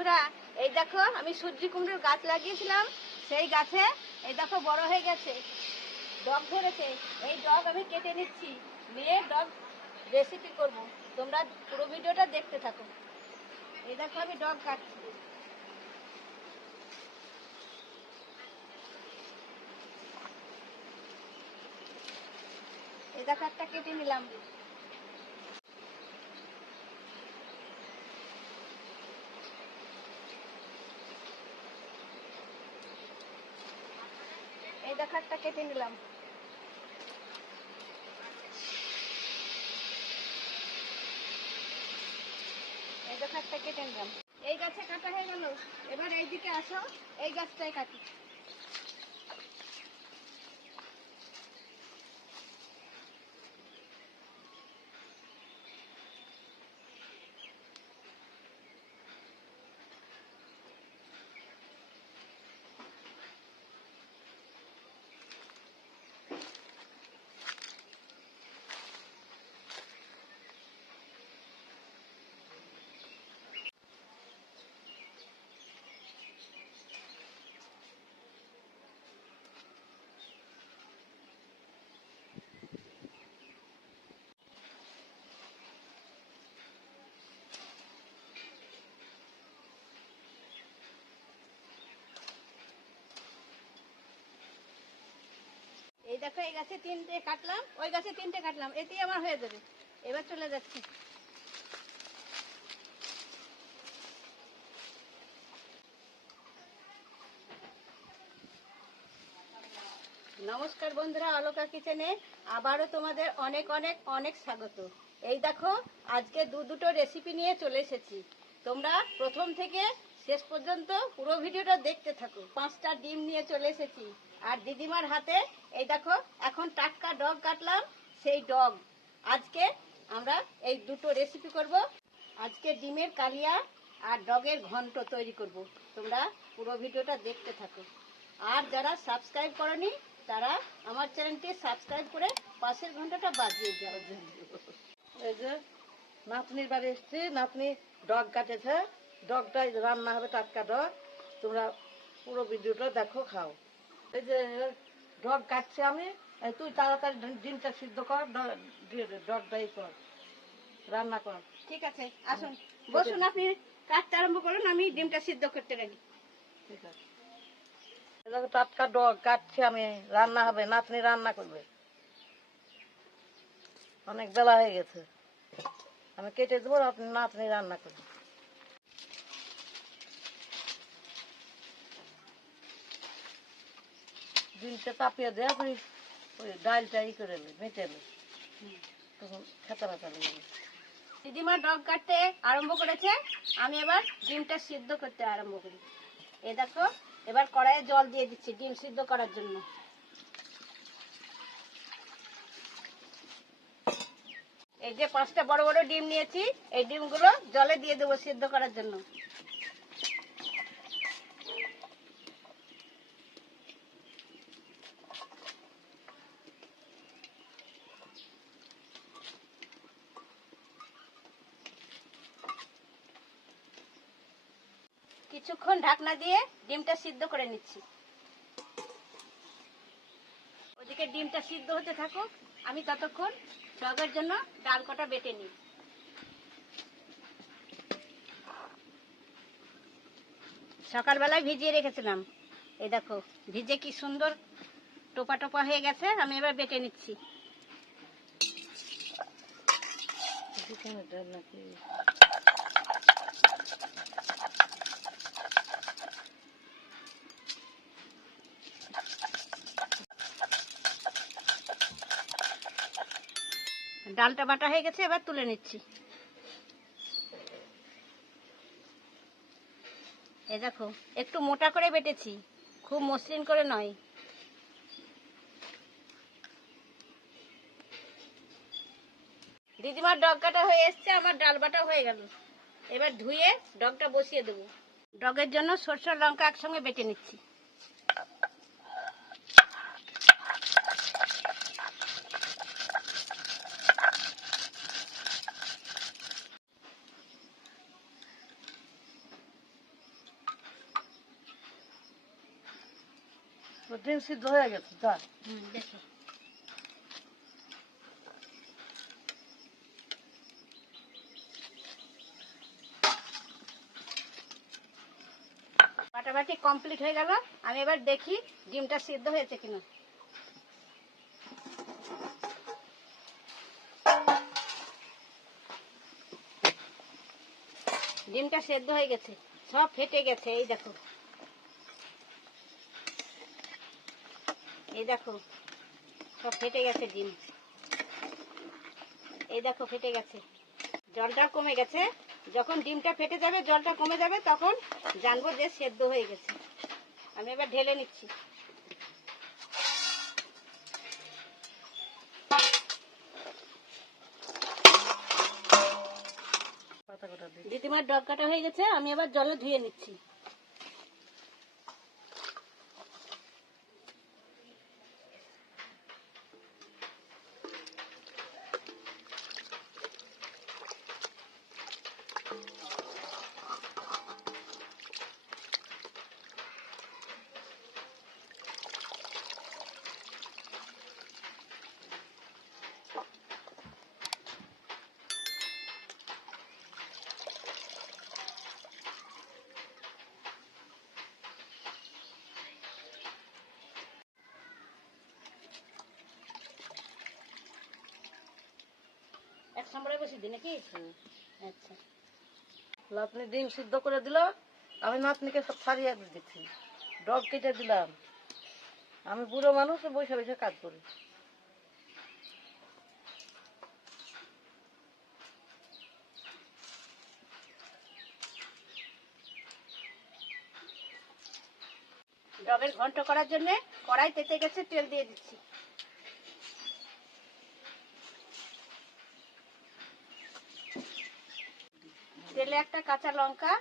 বন্ধুরা, এই দেখো আমি সূর্যি কুমড়োর গাছ লাগিয়েছিলাম, সেই গাছে এই দেখো বড় হয়ে গেছে, ডগ ধরেছে। এই ডগ আমি কেটে নিচ্ছি, নিয়ে ডগ রেসিপি করব। তোমরা পুরো ভিডিওটা দেখতে থাকো। এই দেখো আমি ডগ কাটছি। এই দেখো একটা কেটে নিলাম। এই দেখো একটা কেটে নিলাম। এই দেখো একটা কেটে নিলাম। এই গাছে কাটা হয়ে গেল, এবার এইদিকে আসো, এই গাছটাই কাটি। এই দেখো এই গাছে 3টে কাটলাম, ওই গাছে 3টে কাটলাম, এতেই আমার হয়ে যাবে। এবার চলে যাচ্ছি। নমস্কার বন্ধুরা, আলোকা কিচেনে আবারও তোমাদের অনেক অনেক অনেক স্বাগত। এই দেখো আজকে দুটো রেসিপি নিয়ে চলে এসেছি। তোমরা প্রথম থেকে শেষ পর্যন্ত পুরো ভিডিওটা দেখতে থাকো। 5টা ডিম নিয়ে চলে এসেছি, আর দিদিমার হাতে এই দেখো এখন টাটকা ডগ কাটলাম, সেই ডগ। আজকে আমরা এই দুটো রেসিপি করব। আজকে ডিমের কালিয়া আর ডগের ঘন্ট তৈরি করব। তোমরা পুরো ভিডিওটা দেখতে থাকো। আর যারা সাবস্ক্রাইব করনি তারা আমার চ্যানেলটি সাবস্ক্রাইব করে পাশের ঘন্টাটা বাজিয়ে দেওয়ার জন্য। এই যে নাতনির বাড়ি এসছি, নাতনি ডগ কাটেছে, ডগটাই রান্না হবে, টাটকা ডগ। তোমরা পুরো ভিডিওটা দেখো, খাও। এই যে ডগ কাটছি আমি, এই তুই তাড়াতাড়ি ডিমটা সিদ্ধ কর, ডগটাই কর, রান্না কর। ঠিক আছে, আসুন বসুন, আপনি কাটতে আরম্ভ করুন, আমি ডিমটা সিদ্ধ করতে রাখি। ঠিক আছে, দেখো টাটকা ডগ কাটছি আমি, রান্না হবে, নাতনি রান্না করবে। অনেক বেলা হয়ে গেছে, আমি কেটে দেবো, আপনি নাতনি রান্না করবে। ডিমটা চাপিয়ে দেওয়া, তুই ওই ডালটা ই করে মেটে তখন খেতে ব্যথা লেগে। দিদিমা ডগ কাটতে আরম্ভ করেছে, আমি এবার ডিমটা সিদ্ধ করতে আরম্ভ করি। এই দেখো এবার কড়াইয়ে জল দিয়ে দিচ্ছি ডিম সিদ্ধ করার জন্য। এই যে 5টা বড় বড় ডিম নিয়েছি, এই ডিমগুলো জলে দিয়ে দেবো সিদ্ধ করার জন্য। কিছুক্ষণ ঢাকনা দিয়ে ডিমটা সিদ্ধ করে নিচ্ছি। ওদিকে ডিমটা সিদ্ধ হতে থাকুক, আমি ততক্ষণ ডগের জন্য ডাল কটা বেটে নিই। সকালবেলায় ভিজিয়ে রেখেছিলাম, এই দেখো ভিজে কি সুন্দর টোপা টোপা হয়ে গেছে। আমি এবার বেটে নিচ্ছি। ডালটা বাটা হয়ে গেছে, এবার তুলে নিচ্ছি। এই দেখো একটু মোটা করে বেটেছি, খুব মসৃণ করে নয়। দিদিমার ডগ কাটা হয়ে এসছে, আমার ডাল বাটা হয়ে গেল। এবার ধুয়ে ডগটা বসিয়ে দেবো। ডগের জন্য সরষে লঙ্কা একসঙ্গে বেটে নিচ্ছি। ডিম সিদ্ধ হয়ে গেছে, যা দেখো বাটাবাটি কমপ্লিট হয়ে গেল। আমি এবার দেখি ডিমটা সিদ্ধ হয়েছে কিনা। ডিমটা সেদ্ধ হয়ে গেছে, সব ফেটে গেছে। এই দেখো, এই দেখো সব ফেটে গেছে ডিম। এই দেখো ফেটে গেছে, জলটা কমে গেছে। যখন ডিমটা ফেটে যাবে, জলটা কমে যাবে, তখন জানবো যে সেদ্ধ হয়ে গেছে। আমি এবার ঢেলে নিচ্ছি। দিদিমার ডগ কাটা হয়ে গেছে, আমি এবার জলে ধুয়ে নিচ্ছি। এক সামড়ে বসে দিই নাকি? আচ্ছা, নাতনি ডিম সিদ্ধ করে দিল, আমি নাতনিকে সব ছাড়িয়ে দিচ্ছি, ডগ কেটে দিলাম। আমি বুড়ো মানুষ, বসে বসে কাজ করি। ডবের ঘন্ট করার জন্য কড়াই তেতে গেছে, তেল দিয়ে দিচ্ছি। তেলে একটা কাঁচা লঙ্কা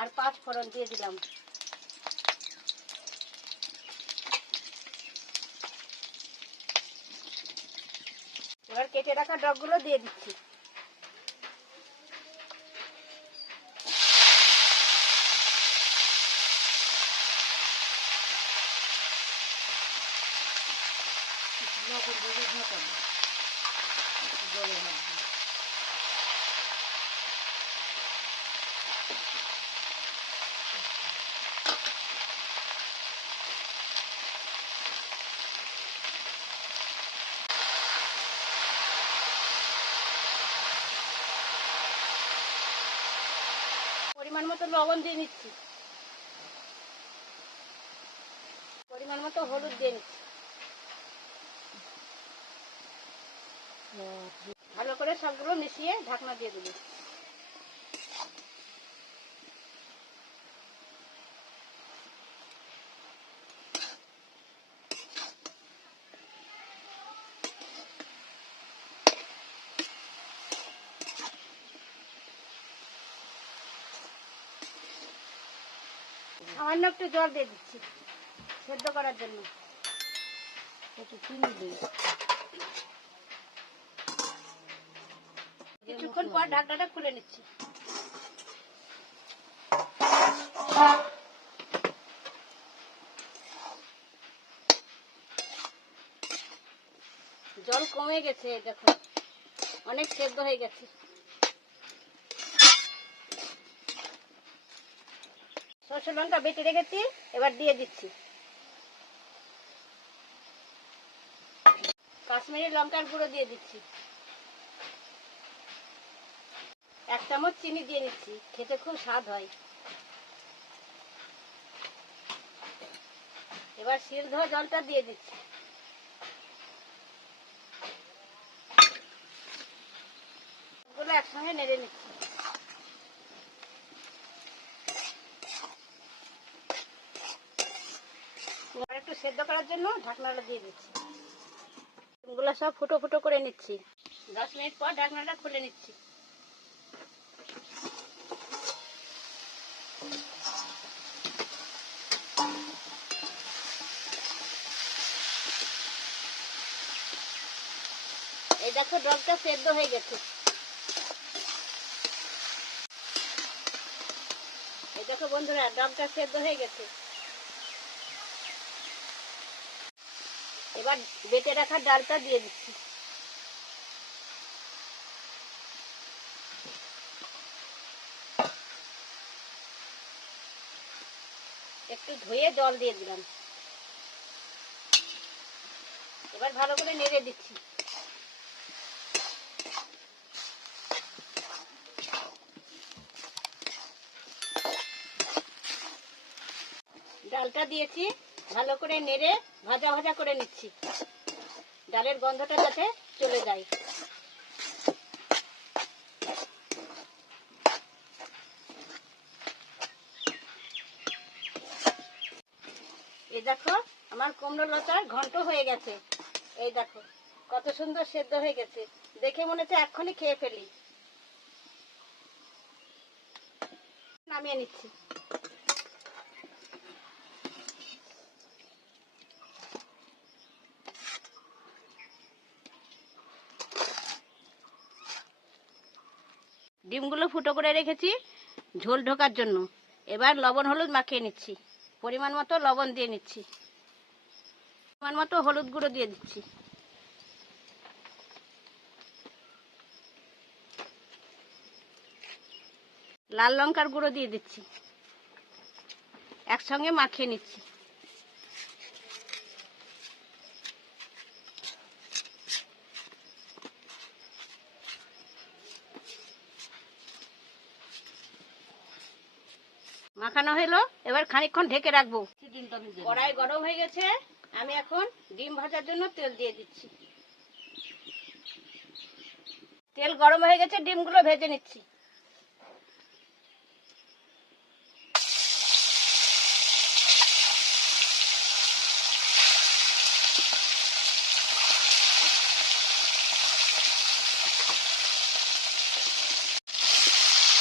আর 5 ফোড়ন দিয়ে দিলাম। এবার কেটে রাখা ডগগুলো দিয়ে দিচ্ছি। পরিমাণ মতো লবণ দিয়ে নিচ্ছি, পরিমাণ মতো হলুদ দিয়ে নিচ্ছি। ভালো করে সবগুলো মিশিয়ে ঢাকনা দিয়ে দেবো। সামান্য একটু জল দিয়ে দিচ্ছি সেদ্ধ করার জন্য। কিছুক্ষণ পর ঢাকনাটা খুলে নিচ্ছি। জল কমে গেছে, দেখো অনেক সেদ্ধ হয়ে গেছে। সরষে লঙ্কা বেটে রেখেছি, এবার দিয়ে দিচ্ছি। কাশ্মীরি লঙ্কার গুঁড়ো দিয়ে দিচ্ছি। 1 চামচ চিনি দিয়ে নিচ্ছি, খেতে খুব স্বাদ হয়। এবার শিল ধোয়া জলটা দিয়ে দিচ্ছি। এগুলো একসঙ্গে নেড়ে নিচ্ছি। এবার একটু সেদ্ধ করার জন্য ঢাকনাটা দিয়ে দিচ্ছি। এগুলো সব ফুটো ফুটো করে নিচ্ছি। 10 মিনিট পর ঢাকনাটা খুলে নিচ্ছি। এই দেখো ডগটা সেদ্ধ হয়ে গেছে। এই দেখো বন্ধুরা, ডগটা সেদ্ধ হয়ে গেছে। এবার বেটে রাখা ডালটা দিয়ে দিচ্ছি। একটু ধুয়ে জল দিয়ে দিলাম। এবার ভালো করে নেড়ে দিচ্ছি। ডালটা দিয়েছি, ভালো করে নেড়ে ভাজা ভাজা করে নিচ্ছি, ডালের গন্ধটা যাতে চলে যায়। এই দেখো আমার কুমড়ো লতা ঘন্ট হয়ে গেছে। এই দেখো কত সুন্দর সেদ্ধ হয়ে গেছে, দেখে মনে হচ্ছে এক্ষুনি খেয়ে ফেলি। নামিয়ে নিচ্ছি। ডিমগুলো ফুটো করে রেখেছি ঝোল ঢোকার জন্য। এবার লবণ হলুদ মাখিয়ে নিচ্ছি, পরিমাণ মতো লবণ দিয়ে নিচ্ছি, পরিমাণ মতো হলুদ গুঁড়ো দিয়ে দিচ্ছি, লাল লঙ্কার গুঁড়ো দিয়ে দিচ্ছি, একসঙ্গে মাখিয়ে নিচ্ছি। মাখানো হলো, এবার খানিকক্ষণ ঢেকে রাখবো। কড়াই গরম হয়ে গেছে, আমি এখন ডিম ভাজার জন্য তেল দিয়ে দিচ্ছি। তেল গরম হয়ে গেছে, ডিমগুলো ভেজে নিচ্ছি।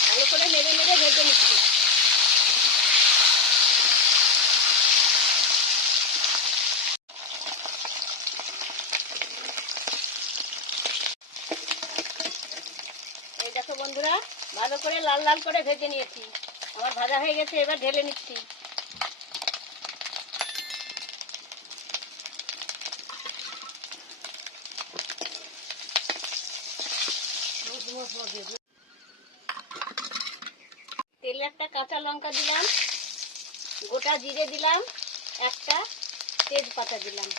ভালো করে নেড়ে নেড়ে ভেজে নিচ্ছি। এই দেখো বন্ধুরা, ভালো করে লাল লাল করে ভেজে নিয়েছি, আমার ভাজা হয়ে গেছে। এবার ঢেলে নিচ্ছি। তেলে একটা কাঁচা লঙ্কা দিলাম, গোটা জিরে দিলাম, একটা তেজপাতা দিলাম,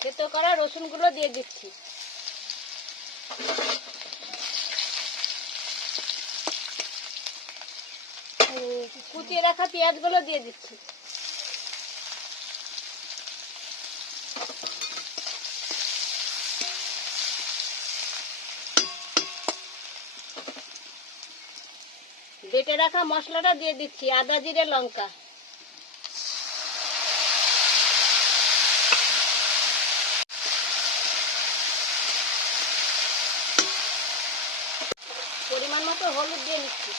থেতো করা রসুনগুলো দিয়ে দিচ্ছি, কুচিয়ে রাখা পেঁয়াজগুলো দিয়ে দিচ্ছি। বেটে রাখা মশলাটা দিয়ে দিচ্ছি, আদা জিরে লঙ্কা। পরিমাণ মতো হলুদ দিয়ে নিচ্ছি,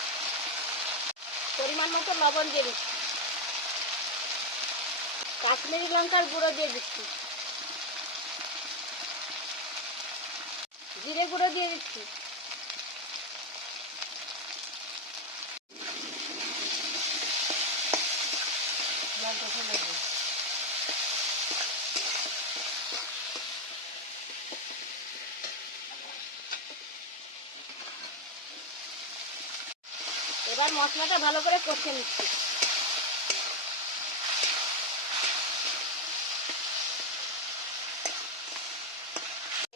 পরিমাণ মতো লবণ দিয়ে দিচ্ছি, কাশ্মীরি লঙ্কার গুঁড়ো দিয়ে দিচ্ছি, জিরে গুঁড়ো দিয়ে দিচ্ছি, এবার মশলাটা ভালো করে কষে নিচ্ছি।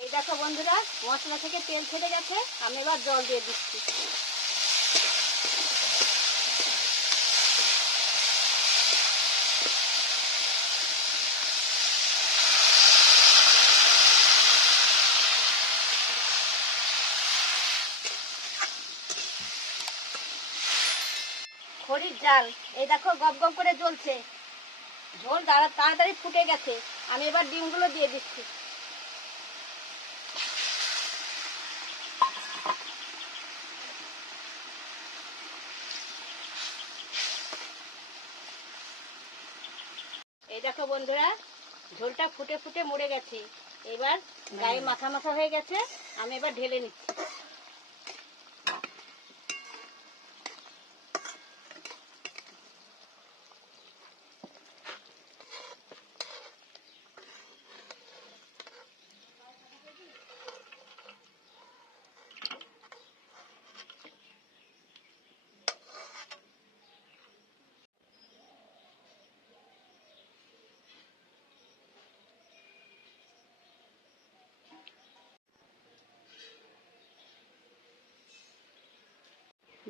এই দেখো বন্ধুরা, মশলা থেকে তেল ছেড়ে গেছে, আমি এবার জল দিয়ে দিচ্ছি। খড়ির জাল, এই দেখো গপ গপ করে জ্বলছে, ঝোল তাড়াতাড়ি ফুটে গেছে। আমি এবার ডিমগুলো দিয়ে দিচ্ছি। এই দেখো বন্ধুরা, ঝোলটা ফুটে ফুটে মরে গেছে, এবার গায়ে মাখা মাখা হয়ে গেছে, আমি এবার ঢেলে নিচ্ছি।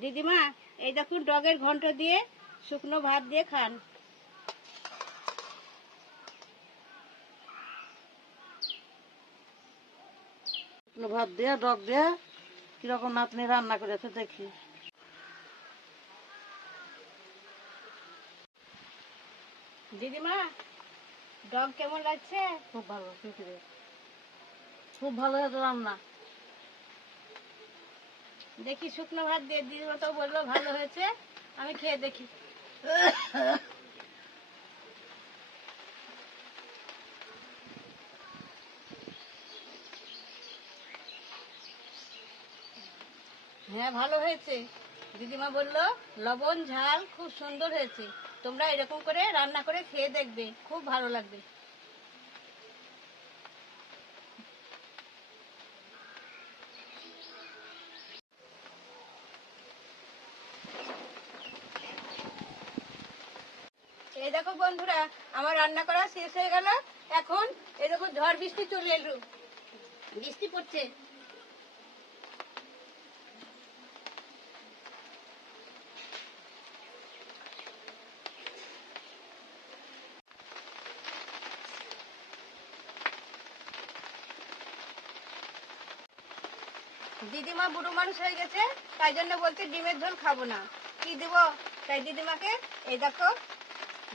দিদিমা, এই দেখুন ডগের ঘন্ট দিয়ে শুকনো ভাত দিয়ে খান। ভাত দিয়ে ডগ দিয়ে কিরকম নাতনি রান্না করেছে দেখি। দিদিমা, ডগ কেমন লাগছে? খুব ভালো, খুব ভালো হয়েছে রান্না। দেখি শুকনো ভাত দিয়ে, দিদিমা তো বললো ভালো হয়েছে, আমি খেয়ে দেখি। হ্যাঁ, ভালো হয়েছে। দিদিমা বললো লবণ ঝাল খুব সুন্দর হয়েছে, তোমরা এরকম করে রান্না করে খেয়ে দেখবে, খুব ভালো লাগবে। এই দেখো বন্ধুরা, আমার রান্না করা শেষ হয়ে গেল। এখন এই দেখো ঝড় বৃষ্টি চলে এলো, বৃষ্টি পড়ছে। দিদিমা বুড়ো মানুষ হয়ে গেছে, তাই জন্য বলছে ডিমের ঝোল খাবো না, কি দেবো? তাই দিদিমাকে এই দেখো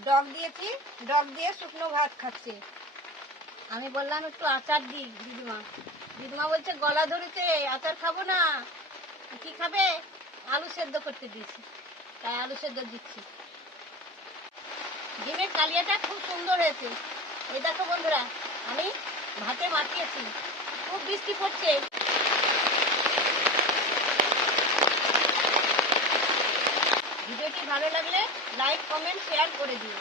ডগ দিয়েছি, ডগ দিয়ে শুকনো ভাত খাচ্ছে। আমি বললাম একটু আচার দিই। দিদিমা বলছে গলা ধরেছে, আচার খাবো না। কি খাবে? আলু সেদ্ধ করতে দিয়েছি, তাই আলু সেদ্ধ দিচ্ছি। ডিমের কালিয়াটা খুব সুন্দর হয়েছে। এই দেখো বন্ধুরা, আমি ভাতে মাখিয়েছি। খুব বৃষ্টি পড়ছে। ভিডিওটি ভালো লাগলে লাইক কমেন্ট শেয়ার করে দিও।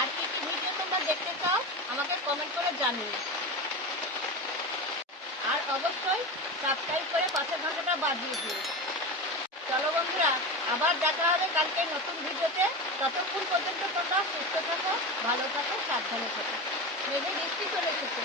আর কি কি ভিডিও তোমরা দেখতে চাও আমাকে কমেন্ট করে জানিও। আর অবশ্যই সাবস্ক্রাইব করে পাশের ঘন্টাটা বাজিয়ে দিও। চলো বন্ধুরা, আবার দেখা হবে কালকে নতুন ভিডিওতে। ততক্ষণ পর্যন্ত তোমরা সুস্থ থাকো, ভালো থাকো, সাবধানে থাকো। মেঘে বৃষ্টি চলে এসেছে।